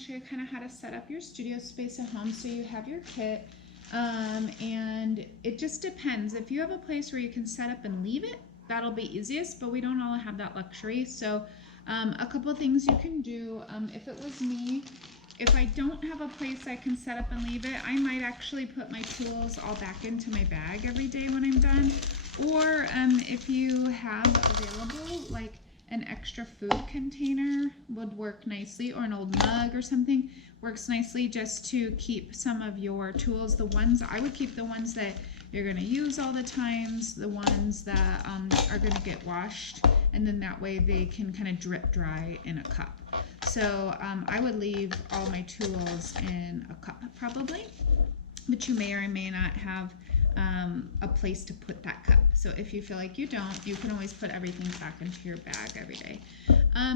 to show you kind of how to set up your studio space at home. So you have your kit, and it just depends. If you have a place where you can set up and leave it, that'll be easiest, but we don't all have that luxury. So a couple things you can do, if it was me, if I don't have a place I can set up and leave it, I might actually put my tools all back into my bag every day when I'm done. Or if you have available, like an extra food container would work nicely, or an old mug or something works nicely, just to keep some of your tools. The ones, I would keep the ones that you're gonna use all the times, the ones that are gonna get washed, and then that way they can kind of drip dry in a cup. So I would leave all my tools in a cup probably, but you may or may not have a place to put that cup. So if you feel like you don't, you can always put everything back into your bag every day.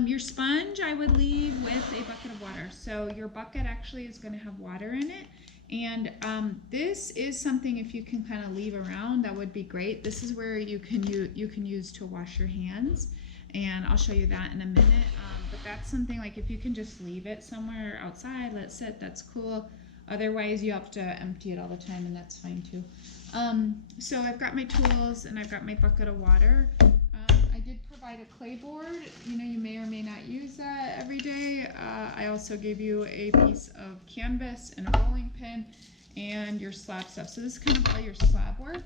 Your sponge I would leave with a bucket of water. So your bucket actually is going to have water in it. And this is something, if you can kind of leave around, that would be great. This is where you can use to wash your hands, and I'll show you that in a minute. But that's something, like if you can just leave it somewhere outside, let it sit, that's cool. Otherwise you have to empty it all the time, and that's fine too. So I've got my tools and I've got my bucket of water. I did provide a clay board. You know, you may or may not use that every day. I also gave you a piece of canvas and a rolling pin and your slab stuff. So this is kind of all your slab work.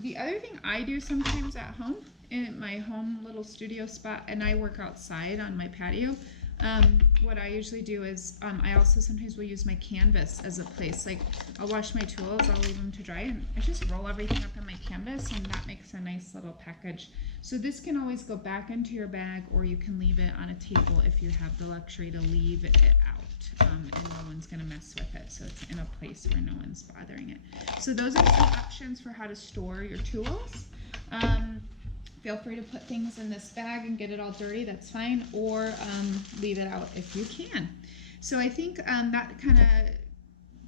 The other thing I do sometimes at home, in my home little studio spot, and I work outside on my patio, what I usually do is I also sometimes will use my canvas as a place. Like I'll wash my tools, I'll leave them to dry, and I just roll everything up in my canvas, and that makes a nice little package. So this can always go back into your bag, or you can leave it on a table if you have the luxury to leave it out, and no one's gonna mess with it. So it's in a place where no one's bothering it. So those are some options for how to store your tools. Feel free to put things in this bag and get it all dirty, that's fine, or leave it out if you can. So I think that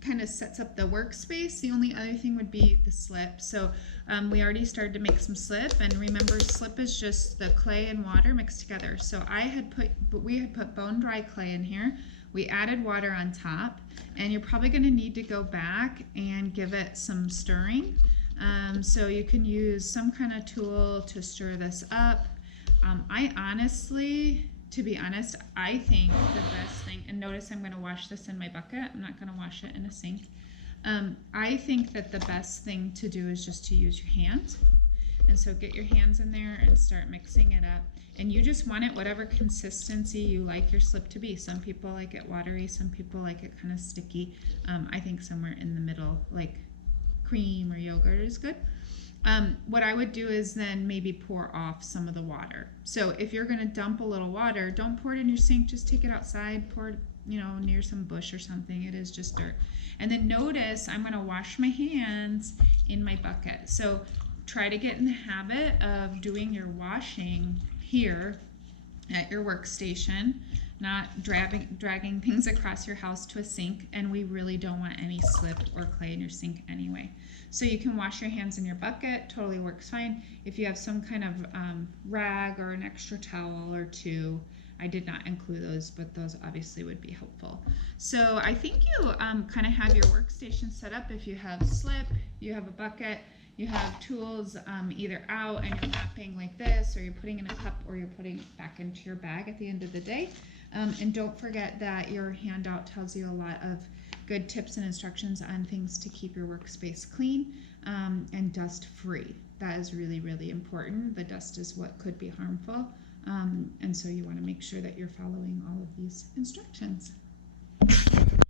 kind of sets up the workspace. The only other thing would be the slip. So we already started to make some slip, and remember, slip is just the clay and water mixed together. So we had put bone dry clay in here. We added water on top, and you're probably going to need to go back and give it some stirring. So you can use some kind of tool to stir this up. I honestly, to be honest, I think the best thing, and notice I'm going to wash this in my bucket, I'm not going to wash it in a sink. I think that the best thing to do is just to use your hands. And so get your hands in there and start mixing it up. And you just want it whatever consistency you like your slip to be. Some people like it watery, some people like it kind of sticky. I think somewhere in the middle, like cream or yogurt is good. What I would do is then maybe pour off some of the water. So if you're going to dump a little water, don't pour it in your sink, just take it outside, pour it, you know, near some bush or something. It is just dirt. And then notice I'm going to wash my hands in my bucket. So try to get in the habit of doing your washing here at your workstation, not dragging things across your house to a sink, and we really don't want any slip or clay in your sink anyway. So you can wash your hands in your bucket, totally works fine. If you have some kind of rag or an extra towel or two, I did not include those, but those obviously would be helpful. So I think you kind of have your workstation set up. If you have slip, you have a bucket, you have tools either out and you're wrapping like this, or you're putting in a cup, or you're putting it back into your bag at the end of the day. And don't forget that your handout tells you a lot of good tips and instructions on things to keep your workspace clean and dust free. That is really, really important. The dust is what could be harmful. And so you want to make sure that you're following all of these instructions.